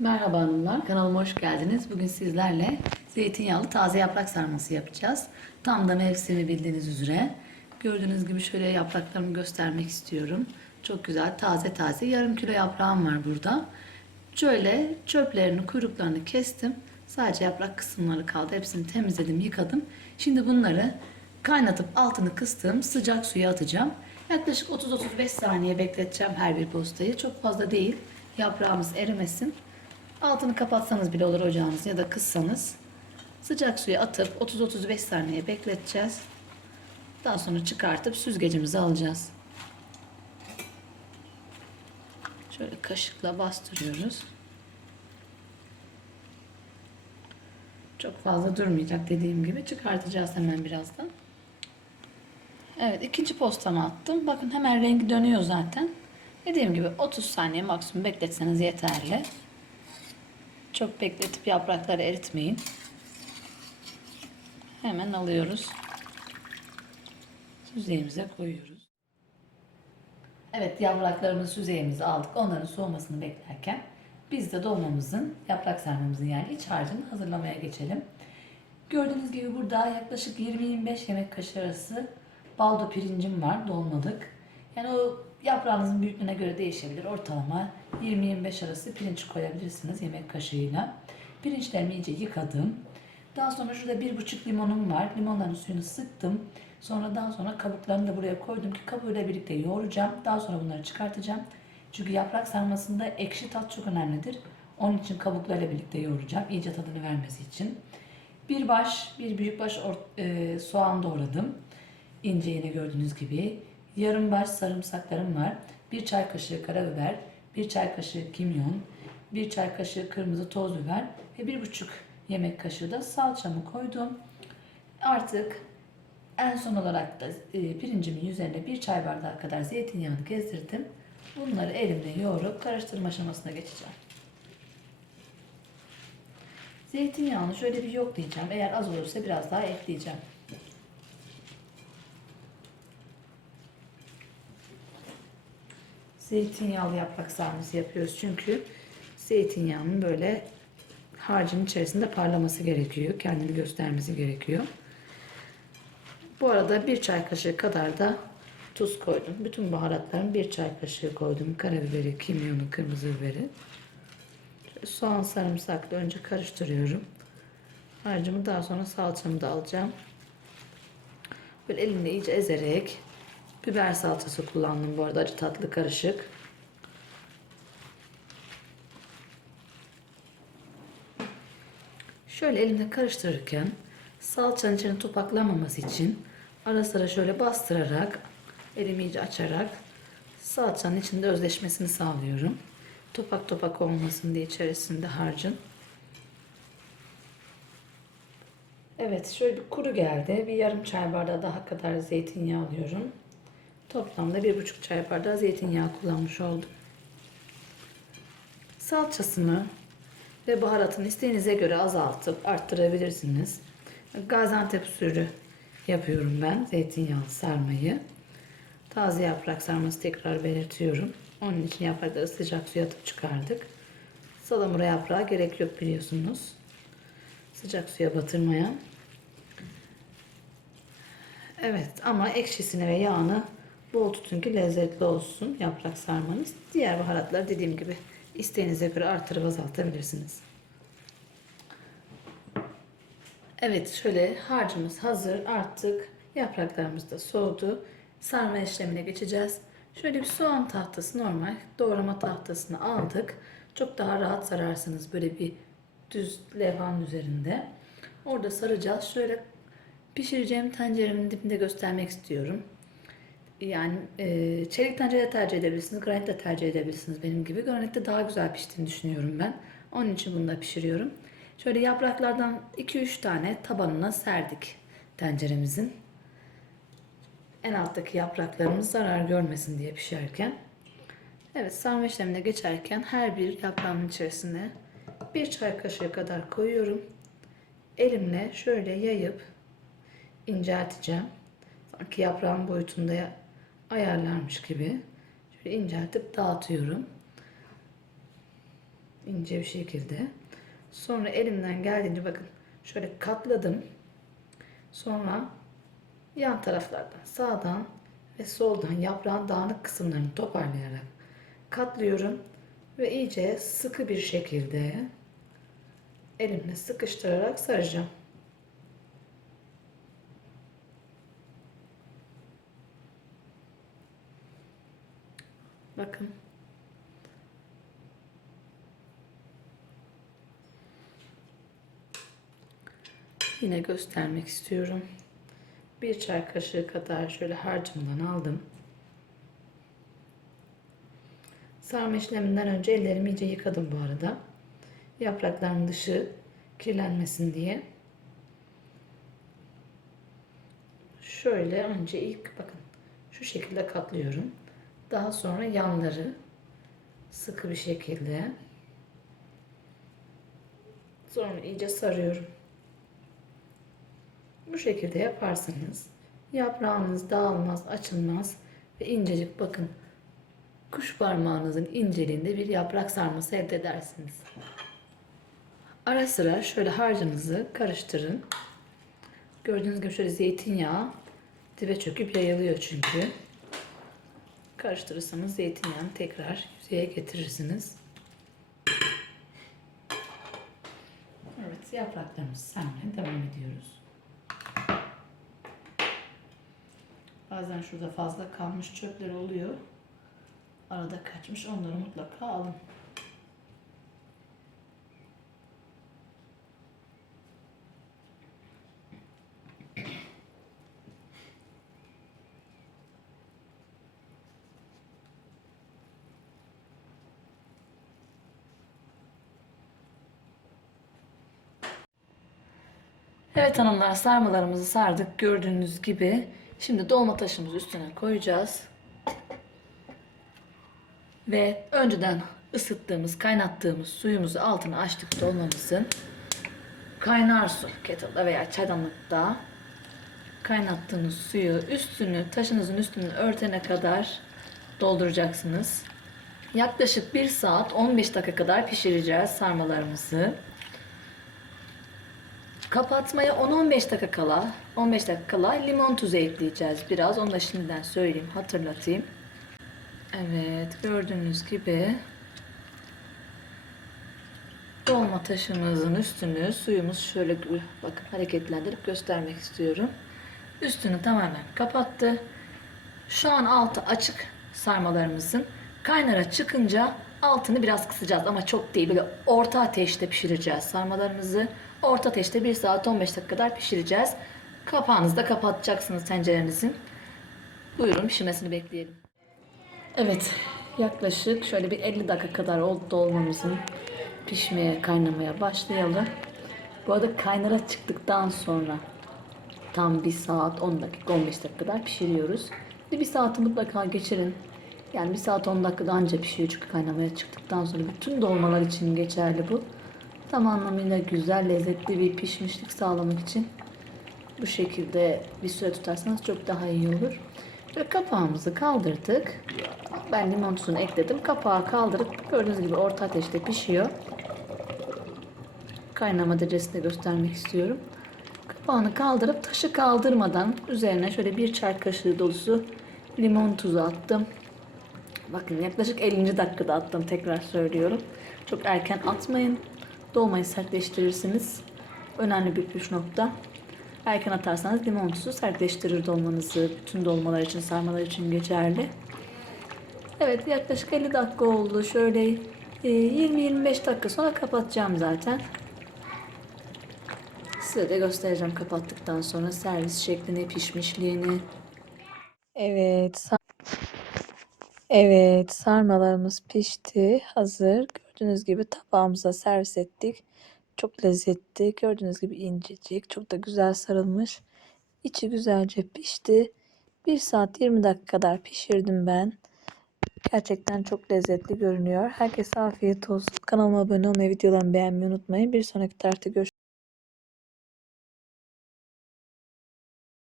Merhaba hanımlar, kanalıma hoş geldiniz. Bugün sizlerle zeytinyağlı taze yaprak sarması yapacağız. Tam da mevsimi bildiğiniz üzere. Gördüğünüz gibi şöyle yapraklarımı göstermek istiyorum. Çok güzel taze taze yarım kilo yaprağım var burada. Şöyle çöplerini, kuyruklarını kestim. Sadece yaprak kısımları kaldı. Hepsini temizledim, yıkadım. Şimdi bunları kaynatıp altını kıstığım sıcak suya atacağım. Yaklaşık 30-35 saniye bekleteceğim her bir postayı. Çok fazla değil. Yaprağımız erimesin. Altını kapatsanız bile olur ocağınız ya da kıssanız. Sıcak suya atıp 30-35 saniye bekleteceğiz. Daha sonra çıkartıp süzgecimizi alacağız. Şöyle kaşıkla bastırıyoruz. Çok fazla durmayacak dediğim gibi. Çıkartacağız hemen birazdan. Evet ikinci postamı attım. Bakın hemen rengi dönüyor zaten. Dediğim gibi 30 saniye maksimum bekletseniz yeterli. Çok bekletip yaprakları eritmeyin. Hemen alıyoruz. Süzeyimize koyuyoruz. Evet yapraklarımızı süzeyimize aldık. Onların soğumasını beklerken biz de dolmamızın, yaprak sarmamızın yani iç harcını hazırlamaya geçelim. Gördüğünüz gibi burada yaklaşık 20-25 yemek kaşığı arası baldo pirincim var dolmalık. Yani o yaprağınızın büyüklüğüne göre değişebilir. Ortalama 20-25 arası pirinç koyabilirsiniz yemek kaşığıyla. Pirinçlerimi iyice yıkadım. Daha sonra şurada bir buçuk limonum var. Limonların suyunu sıktım. Sonra daha sonra kabuklarını da buraya koydum ki kabuğuyla birlikte yoğuracağım. Daha sonra bunları çıkartacağım. Çünkü yaprak sarmasında ekşi tat çok önemlidir. Onun için kabuklarla birlikte yoğuracağım. İyice tadını vermesi için. Bir baş, bir büyük baş e, soğan doğradım. İnce yine gördüğünüz gibi. Yarım baş sarımsaklarım var. Bir çay kaşığı karabiber, bir çay kaşığı kimyon, bir çay kaşığı kırmızı toz biber ve bir buçuk yemek kaşığı da salçamı koydum. Artık en son olarak da e, pirincimin üzerine bir çay bardağı kadar zeytinyağını gezdirdim. Bunları elimle yoğurup karıştırma aşamasına geçeceğim. Zeytinyağını şöyle bir yoklayacağım. Eğer az olursa biraz daha ekleyeceğim. Zeytinyağlı yaprak sarması yapıyoruz çünkü zeytinyağının böyle harcın içerisinde parlaması gerekiyor. Kendini göstermesi gerekiyor. Bu arada bir çay kaşığı kadar da tuz koydum. Bütün baharatların bir çay kaşığı koydum. Karabiberi, kimyonu, kırmızı biberi. Soğan sarımsakla önce karıştırıyorum. Harcımı daha sonra salçamı da alacağım. Böyle elimle iyice ezerek biber salçası kullandım bu arada acı tatlı karışık. Şöyle elimle karıştırırken salçanın içine topaklamaması için ara sıra şöyle bastırarak elimi iyice açarak salçanın içinde özleşmesini sağlıyorum. Topak topak olmasın diye içerisinde harcın. Evet şöyle bir kuru geldi. Bir yarım çay bardağı daha kadar zeytinyağı alıyorum. Toplamda bir buçuk çay bardağı zeytinyağı kullanmış oldum. Salçasını ve baharatını isteğinize göre azaltıp arttırabilirsiniz. Gaziantep usulü yapıyorum ben zeytinyağlı sarmayı. Taze yaprak sarması tekrar belirtiyorum. Onun için yaprakları sıcak suya atıp çıkardık. Salamura yaprağı gerek yok biliyorsunuz. Sıcak suya batırmaya. Evet ama ekşisini ve yağını bol tutun ki lezzetli olsun yaprak sarmanız. Diğer baharatlar dediğim gibi isteğinize göre artırıp azaltabilirsiniz. Evet şöyle harcımız hazır artık yapraklarımız da soğudu. Sarma işlemine geçeceğiz. Şöyle bir soğan tahtası normal doğrama tahtasını aldık. Çok daha rahat sararsınız böyle bir düz levhanın üzerinde. Orada saracağız. Şöyle pişireceğim tenceremin dibinde göstermek istiyorum. Yani e, çelik tencere tercih edebilirsiniz, granit de tercih edebilirsiniz benim gibi. Granitte daha güzel piştiğini düşünüyorum ben. Onun için bunu da pişiriyorum. Şöyle yapraklardan 2-3 tane tabanına serdik tenceremizin. En alttaki yapraklarımız zarar görmesin diye pişerken. Evet sarma işlemine geçerken her bir yaprağın içerisine bir çay kaşığı kadar koyuyorum. Elimle şöyle yayıp incelteceğim. Sanki yaprağın boyutunda ayarlarmış gibi. Şöyle inceltip dağıtıyorum. ince bir şekilde. Sonra elimden geldiğince bakın şöyle katladım. Sonra yan taraflardan sağdan ve soldan yaprağın dağınık kısımlarını toparlayarak katlıyorum ve iyice sıkı bir şekilde elimle sıkıştırarak saracağım. Bakın. Yine göstermek istiyorum. Bir çay kaşığı kadar şöyle harcımdan aldım. Sarma işleminden önce ellerimi iyice yıkadım bu arada. Yaprakların dışı kirlenmesin diye. Şöyle önce ilk bakın şu şekilde katlıyorum. Daha sonra yanları sıkı bir şekilde sonra iyice sarıyorum. Bu şekilde yaparsanız yaprağınız dağılmaz, açılmaz ve incecik bakın kuş parmağınızın inceliğinde bir yaprak sarması elde edersiniz. Ara sıra şöyle harcınızı karıştırın. Gördüğünüz gibi şöyle zeytinyağı dibe çöküp yayılıyor çünkü. Karıştırırsanız zeytinyağını tekrar yüzeye getirirsiniz. Evet yapraklarımızı sarmaya devam ediyoruz. Bazen şurada fazla kalmış çöpler oluyor. Arada kaçmış onları mutlaka alın. Evet hanımlar sarmalarımızı sardık gördüğünüz gibi. Şimdi dolma taşımızı üstüne koyacağız. Ve önceden ısıttığımız, kaynattığımız suyumuzu altına açtık dolmamızın. Kaynar su kettle'da veya çaydanlıkta kaynattığınız suyu üstünü, taşınızın üstünü örtene kadar dolduracaksınız. Yaklaşık 1 saat 15 dakika kadar pişireceğiz sarmalarımızı. Kapatmaya 10-15 dakika kala, 15 dakika kala limon tuzu ekleyeceğiz biraz. Onu da şimdiden söyleyeyim, hatırlatayım. Evet, gördüğünüz gibi dolma taşımızın üstünü suyumuz şöyle bakın hareketlendirip göstermek istiyorum. Üstünü tamamen kapattı. Şu an altı açık sarmalarımızın. Kaynara çıkınca altını biraz kısacağız ama çok değil. Böyle orta ateşte pişireceğiz sarmalarımızı. Orta ateşte 1 saat 15 dakika kadar pişireceğiz. Kapağınızı da kapatacaksınız tencerenizin. Buyurun pişirmesini bekleyelim. Evet yaklaşık şöyle bir 50 dakika kadar oldu dolmamızın pişmeye kaynamaya başlayalım. Bu arada kaynara çıktıktan sonra tam 1 saat 10 dakika 15 dakika kadar pişiriyoruz. Bir saati mutlaka geçirin. Yani 1 saat 10 dakikada anca pişiyor çünkü kaynamaya çıktıktan sonra bütün dolmalar için geçerli bu. Tam anlamıyla güzel, lezzetli bir pişmişlik sağlamak için bu şekilde bir süre tutarsanız çok daha iyi olur. Ve kapağımızı kaldırdık. Ben limon tuzunu ekledim. Kapağı kaldırıp gördüğünüz gibi orta ateşte pişiyor. Kaynama derecesini de göstermek istiyorum. Kapağını kaldırıp taşı kaldırmadan üzerine şöyle bir çay kaşığı dolusu limon tuzu attım. Bakın yaklaşık 50. dakikada attım tekrar söylüyorum. Çok erken atmayın. Dolmayı sertleştirirsiniz. Önemli bir püf nokta. Erken atarsanız limon tuzu sertleştirir dolmanızı. Bütün dolmalar için, sarmalar için geçerli. Evet yaklaşık 50 dakika oldu. Şöyle 20-25 dakika sonra kapatacağım zaten. Size de göstereceğim kapattıktan sonra servis şeklini, pişmişliğini. Evet. Evet, sarmalarımız pişti, hazır. Gördüğünüz gibi tabağımıza servis ettik. Çok lezzetli. Gördüğünüz gibi incecik, çok da güzel sarılmış. İçi güzelce pişti. 1 saat 20 dakika kadar pişirdim ben. Gerçekten çok lezzetli görünüyor. Herkese afiyet olsun. Kanalıma abone olmayı, videolarımı beğenmeyi unutmayın. Bir sonraki tarihte görüşürüz.